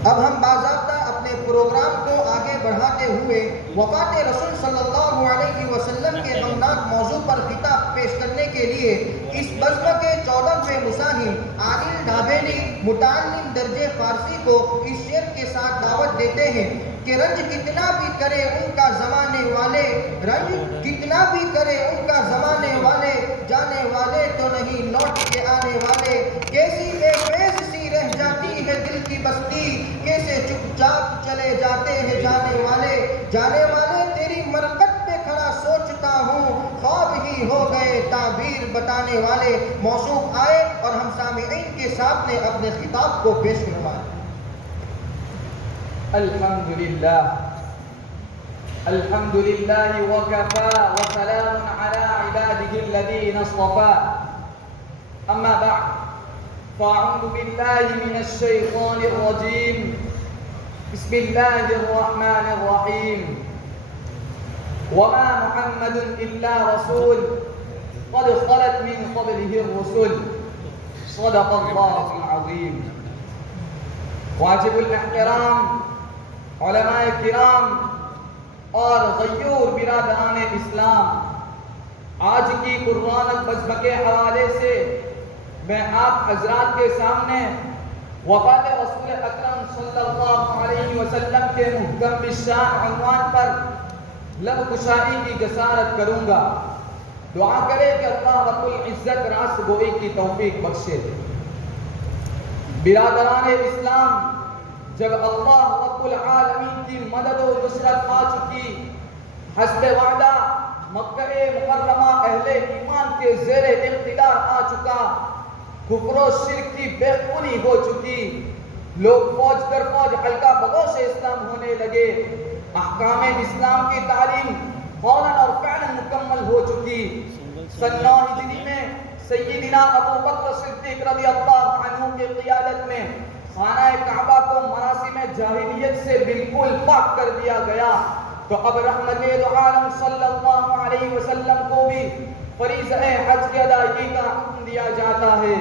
اب ہم باضابطہ اپنے پروگرام کو آگے بڑھاتے ہوئے وفات رسول صلی اللہ علیہ وسلم کے غمناک موضوع پر خطاب پیش کرنے کے لیے اس بزم کے 14ویں مساہم عادل ڈھابیلی متعلم درجے فارسی کو اس شعر کے ساتھ دعوت دیتے ہیں کہ رنج کتنا بھی کرے ان کا زمانے والے، رنج کتنا بھی کرے ان کا زمانے والے، جانے والے تو نہیں لوٹ کے آنے والے، کیسی بے فیض سی رہ جاتی ہے دل کی بستی، کیسے چپ چاپ چلے جاتے ہیں جانے والے، جانے والے تیری مرکت پہ کھڑا سوچتا ہوں، خواب ہی ہو گئے تعبیر بتانے والے۔ موصوف آئے اور ہم سامعین کے سامنے اپنے خطاب کو پیش کروائیں۔ الحمدللہ وکفى وسلام على عباده الذين اصطفى، اما بعد فاعوذ باللہ من الشیطان الرجیم، بسم اللہ الرحمن الرحیم، وما محمد الا رسول قد خلت من قبله الرسل، صدق اللہ العظیم۔ واجب الاحترام علماء کرام اور غیور برادران اسلام، آج کی قربانت بزم کے حوالے سے میں آپ حضرات کے سامنے وفات رسول اکرم صلی اللہ علیہ وسلم کے محکم الشان عنوان پر لب کشائی کی جسارت کروں گا۔ دعا کرے کہ اللہ رب العزت راست گوئی کی توفیق بخشے۔ برادران اسلام، جب اللہ رب العالمین کی مدد و نصرت آ چکی، حسب وعدہ مکہ مکرمہ اہل ایمان کے زیر اقتدار آ چکا، کفر و شرک کی بے خونی ہو چکی، لوگ فوج در فوج حلقہ بدوش اسلام ہونے لگے، احکام اسلام کی تعلیم فوراً اور فعلاً مکمل ہو چکی۔ سن 9 ہجری میں سیدنا ابو بکر صدیق رضی اللہ عنہ کی قیادت میں خانہ کعبہ کو مراسم جاہلیت سے بالکل پاک کر دیا گیا، تو اب رحمت عالم صلی اللہ علیہ وسلم کو بھی فریضہ حج کی ادائیگی کا حکم دیا جاتا ہے،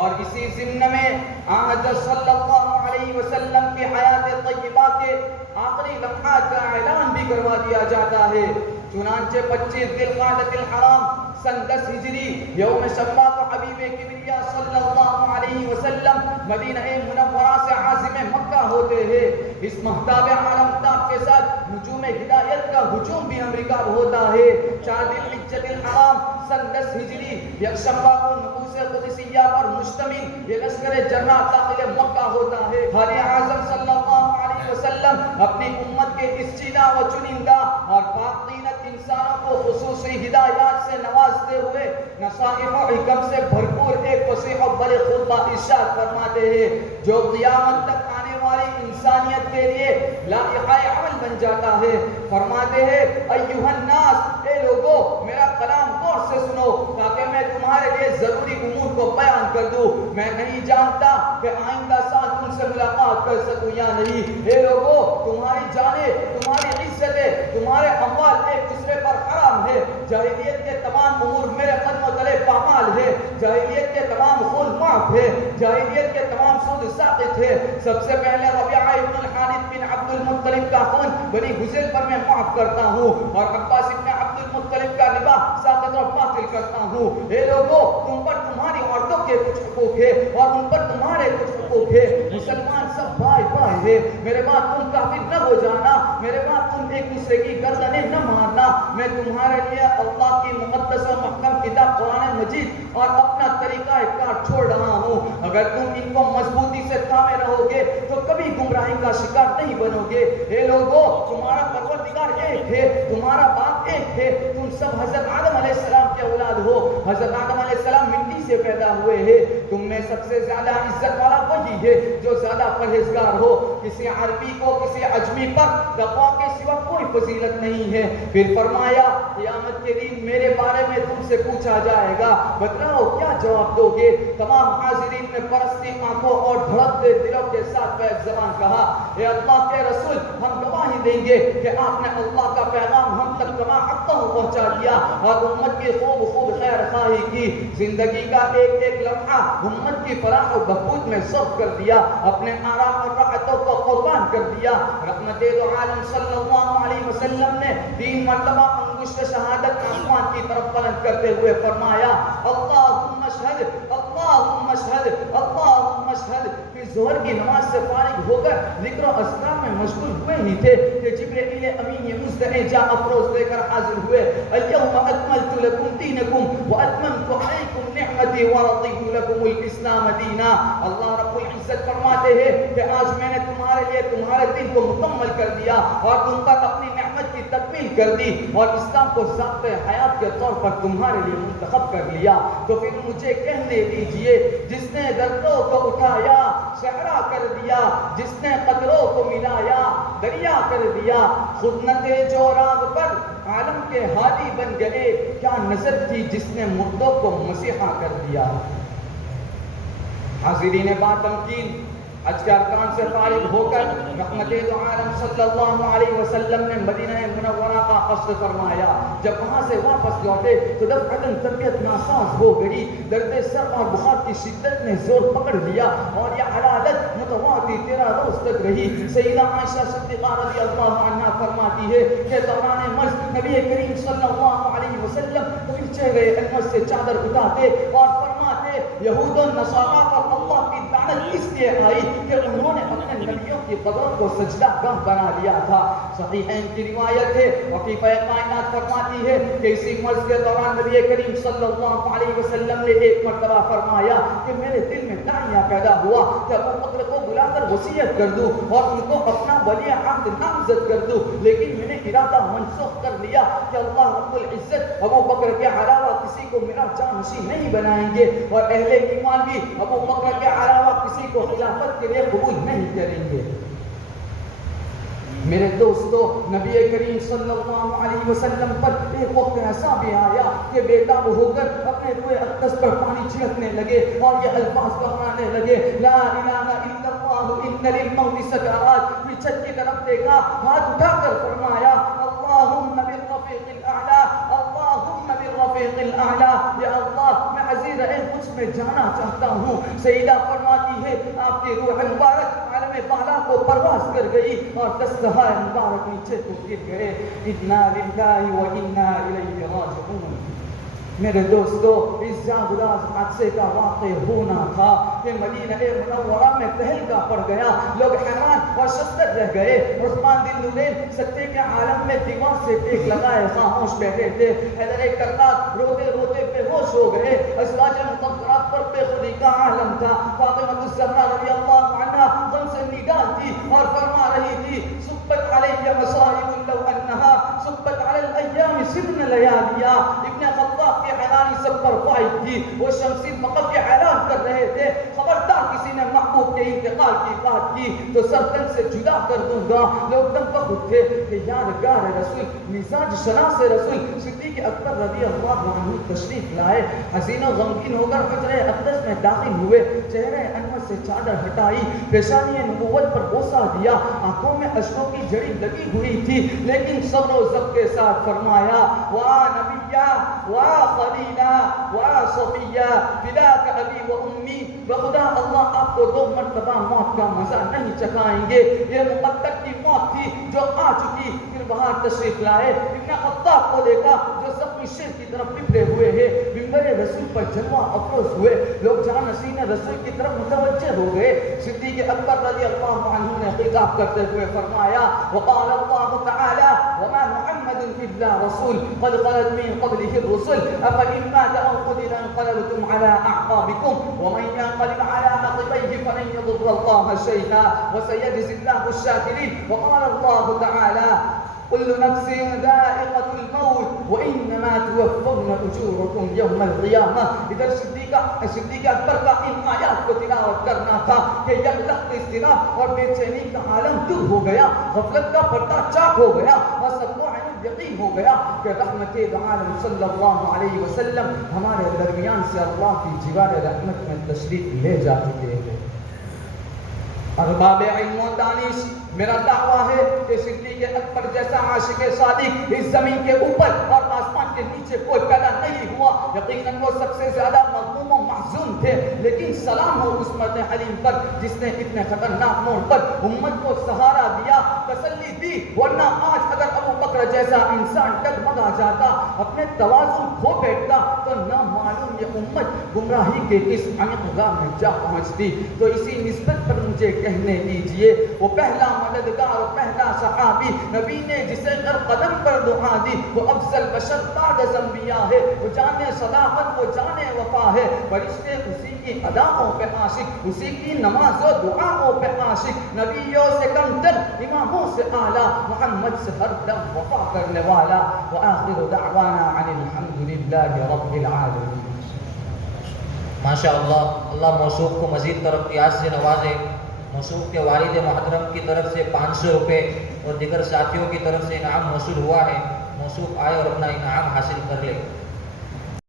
اور اسی ضمن میں حضرت صلی اللہ علیہ وسلم کی حیات طیبہ کے آخری لمحات کا اعلان بھی کروا دیا جاتا ہے۔ چنانچہ 25 ذی القعدۃ الحرام سن 10 ہجری یوم شفاعت حبیب کبریا صلی اللہ علیہ وسلم مدینہ منورہ سے عازم مکہ ہوتے ہیں۔ اس مہتاب عالمتاب کے ساتھ نجوم ہدایت کا ہجوم بھی امریکہ ہوتا ہے۔ 4 ذی الحجۃ الحرام سن 10 ہجری یکشنبہ کو نفوس قدسیہ پر مشتمل یہ لشکر جرہ داخل مکہ ہوتا ہے۔ خالق اعظم صلی اللہ علیہ وسلم اپنی امت کے اس چیدہ و چنندہ اور پاک طینت انسانوں کو خصوصی ہدایات سے نوازتے ہوئے نصائح و حکم سے بھرپور ایک فصیح و بلغ خطبہ ارشاد فرماتے ہیں، جو قیامت تک آنے والی انسانیت کے لیے لائحہ عمل بن جاتا ہے۔ فرماتے ہیں، ایھا الناس، اے لوگو میرا کلام غور سے سنو تاکہ میں تمہارے لیے ضروری امور کو بیان کر دوں۔ میں نہیں جانتا کہ آئندہ سال تم سے ملاقات کر سکوں یا نہیں۔ اے لوگو، تمہاری جانیں، تمہاری عزتیں، تمہارے اموال ایک دوسرے پر حرام ہے۔ جاہلیت کے تمام امور میرے قدم و تلے پامال ہے۔ جاہلیت کے تمام خون معاف ہے۔ جاہلیت کے تمام سود ساقط ہے۔ سب سے پہلے ربیعہ ابن الحارث بن عبد المطلب کا خون بنی حذیل پر میں معاف کرتا ہوں، اور عباس ابن عبد المطلب کا نباہ ساقط اور باطل کرتا ہوں۔ اے لوگو، تم پر تمہاری عورتوں کے کچھ حقوق ہے اور ان پر تمہارے کچھ حقوق ہے۔ مسلمان سب بھائی بھائی ہے۔ میرے بعد تم کافر نہ ہو جانا، میرے بعد تم ایک دوسرے کی گردنیں نہ مارنا۔ میں تمہارے لیے اللہ کی مقدس و محکم کتاب قرآن مجید اور اپنا طریقہ کار چھوڑ رہا ہوں۔ اگر تم ان کو مضبوطی سے تھامے رہو گے تو کبھی گمراہی کا شکار نہیں بنو گے۔ اے لوگو، تمہارا پروردگار ایک ہے، تمہارا باپ ایک ہے، تم سب حضرت آدم علیہ السلام کے اولاد ہو۔ حضرت آدم علیہ السلام مٹی سے پیدا ہوئے ہیں۔ تم میں سب سے زیادہ عزت والا وہی ہے جو زیادہ پرہیزگار ہو۔ کسی عربی کو کسی عجمی پر تقویٰ کے سوا کوئی فضیلت نہیں ہے۔ پھر فرمایا، قیامت کے دن میرے بارے میں تم سے پوچھا جائے گا، بتلاؤ کیا جواب دو گے؟ تمام حاضرین نے پرستی آنکھوں اور دھڑکتے دلوں کے ساتھ بیک زبان کہا، اے اللہ کے رسول، ہم گواہی دیں گے کہ آپ نے اللہ کا پیغام ہم تک کما حق پہنچا دیا اور امت کی خوب خیر خواہی کی۔ زندگی کا ایک ایک لمحہ امت کی فلاح و بہبود میں صرف کر دیا۔ اپنے آرام اور راحتوں کو قربان کر دیا. رحمت دو عالم صلی اللہ علیہ وسلم نے 3 مرتبہ انگشت شہادت آسمان کی طرف بلند کرتے ہوئے فرمایا اللہم اشہد اللہم اشہد اللہم اشہد. پھر ظہر کی نماز سے فارغ ہو کر ذکر و اذکار میں مشغول ہوئے ہی تھے کہ جبرائیل امین یہ مزدع جاء افروز لے کر حاضر ہوئے. اليوم اکملت لکم دینکم واتممت علیکم نعمتی ورضیت لکم الاسلام دینا. اللہ رب العزت فرماتے ہیں کہ آج میں نے تمہارے لیے تمہارے دین کو مکمل کر دیا اور تم پر اپنی نعمت کی تکمیل کر دی اور اسلام کو ضابطۂ حیات کے طور پر تمہارے لیے منتخب کر لیا. تو پھر مجھے کہنے دیجئے جس نے دردوں کو اٹھایا صحرا کر دیا, جس نے قطروں کو ملایا دریا کر دیا, خدنت جو راگ پر عالم کے ہادی بن گئے, کیا نظر تھی جس نے مردوں کو مسیحا کر دیا. حاضرین با تمکین, حج کے ارکان سے فارغ ہو کر رحمت دو عالم صلی اللہ علیہ وسلم نے مدینہ منورہ کا قصد فرمایا. جب وہاں سے واپس لوٹے تو دفعتاً طبیعت ناساز ہو گئی, درد سر اور بخار کی شدت نے زور پکڑ لیا اور یہ حالت متواتی 13 روز تک رہی. سیدہ عائشہ صدیقہ رضی اللہ عنہا فرماتی ہے کہ دوران مرض نبی کریم صلی اللہ علیہ وسلم پھر چہرے انور سے چادر اٹھاتے اور فرماتے یہود و نصارا پر اللہ کی لعنت اس لیے آئی کہ انہوں نے اپنے نبیوں کی قبروں کو سجدہ گاہ بنا لیا تھا. صحیحین کی روایت ہے, وقیفہ کائنات فرماتی ہے کہ اسی مرض کے دوران نبی کریم صلی اللہ علیہ وسلم نے ایک مرتبہ فرمایا کہ میرے دل میں داعیہ پیدا ہوا کہ ابو بکر کو بلا کر وصیت کر دوں اور ان کو اپنا ولی عہد نامزد کر دوں, لیکن میں نے ارادہ منسوخ کر لیا کہ اللہ رب العزت ابو بکر کے علاوہ کسی کو میرا جانشین نہیں بنائیں گے اور اہل ایمان بھی ابو بکر کے علاوہ کسی کو خلافت کے لیے قبول نہیں کریں گے. میرے دوستو, نبی کریم صلی اللہ علیہ وسلم پر ایک وقت ایسا بھی آیا کہ بیتاب ہو کر اپنے روئے اقدس پر پانی چھڑکنے لگے اور یہ الفاظ دہرانے لگے لا الہ الا اللہ ان للموت سکرات. پھر چھت کی طرف دیکھا, ہاتھ اٹھا کر فرمایا اللہم بالرفیق الاعلی اللہم بالرفیق الاعلی. یا اللہ میں عزیز مجھ میں جانا چاہتا ہوں. سیدہ فرماتی ہے آپ کی روح مبارک عالم بالا کو پرواز کر گئی اور دستہائے مبارک نیچے کو گر گئے. انا للہ و انا الیہ راجعون. میرے دوستو, اس جاگراز حادثے کا واقع ہونا تھا کہ مدینہ منورہ میں تہلکہ پڑ گیا, لوگ حیران اور شدت رہ گئے. عثمان ذی النورین سکتے کے عالم میں دیوار سے ٹیک لگائے خاموش بیٹھے تھے. حیدر کرار روتے روتے بے ہوش ہو گئے. ازواج مطہرات پر بے خودی کا عالم تھا. فاطمہ الزہرا رضی اللہ عنہا غم سے نگاہ تھی اور فرما رہی تھی صبت علیہ مصائب لو انہا صبت علی الایام سن لیالیا. ابن خطاب کے اعلان سب پر فائد تھی. وہ شمسی مقب کے اعلان کر رہے تھے خبردار کسی نے محبوب کے انتقال کی بات کی تو سر تن سے جدا کر دوں گا. لوگ دم بخود تھے کہ یادگار رسول مزاج شناس رسول صدیق اکبر رضی اللہ عنہ تشریف لائے. حزین و غمگین ہو کر حجرہ اقدس میں داخل ہوئے. چہرے انور سے چادر ہٹائی, پیشانی نبوت پر بوسہ دیا. آنکھوں میں اشکوں کی جڑی لگی ہوئی تھی لیکن صبر و ضبط کے ساتھ فرمایا وا نبیہ وا خلیلہ وا صفیہ فداک ابی و امی. بخدا اللہ آپ کو 2 مرتبہ موت کا مزہ نہیں چکھائیں گے. یہ مقدر کی موت تھی جو آ چکی. پھر باہر تشریف لائے. ابن خطاب کو دیکھا جو زخمی شیر کی طرف بکھرے ہوئے ہیں. منبر رسول پر جلوہ افروز ہوئے. لوگ جانشین رسول کی طرف متوجہ ہو گئے. صدیق اکبر رضی اللہ عنہ نے خطاب کرتے ہوئے فرمایا وقال اللہ تعالی وما محمد الا رسول قد خلت من قبله الرسل افإن مات أو قتل انقلبتم على أعقابكم ومن ينقلب على عقبيه فلن يضر الله شيئا وسيجزي الله الشاكرين. وقال الله تعالى كل نفس ذائقة الموت وإنما توفون أجوركم يوم القيامة. ادھر صدیق اکبر کا ان آیات کو تلاوت کرنا تھا کہ یک لخت اضطراب اور بے چینی کا عالم دور ہو گیا, غفلت کا پردہ چاک ہو گیا اور سب کو یقین ہو گیا کہ رحمت عالم صلی اللہ علیہ وسلم ہمارے درمیان سے اللہ کی جوار رحمت میں تشریف لے جا چکے ہیں. ارباب علم و دانش, میرا دعویٰ ہے کہ صدیق اکبر جیسا عاشق صادق اس زمین کے اوپر اور آسمان کے نیچے کوئی پیدا نہیں ہوا. یقیناً وہ سب سے زیادہ مغموم و محزون تھے، لیکن سلام ہو اس مرد حلیم پر جس نے اتنے خطرناک موڑ پر امت کو سہارا دیا، تسلی دی. ورنہ آج اگر ابو بکر جیسا انسان ڈگمگا جاتا، اپنے توازن کھو بیٹھتا، تو نہ معلوم یہ امت گمراہی کے اس عمیق گاہ میں جا پہنچتی. تو اسی نسبت پر مجھے کہنے دیجئے، وہ پہلا مددگار اور پہلا صحابی، نبی نے جسے ہر قدم پر دعا دی، وہ افضل بشر بعد از انبیاء ہے. وہ جانے صداقت، وہ جانے وفا ہے. فرشتے اسی کی اداؤں پہ عاشق، اسی کی نماز و دعاؤں پہ عاشق. نبیوں سے کم تر، اماموں سے اعلیٰ، محمد سے ہر دم وفا کرنے والا. وآخر دعوانا عن الحمد للہ رب العالمین. ماشاء اللہ، اللہ موصوف کو مزید ترقیات سے نوازے. موصوف کے والد محترم کی طرف سے 500 روپے اور دیگر ساتھیوں کی طرف سے انعام موصول ہوا ہے. موصوف آئے اور اپنا انعام حاصل کر لے.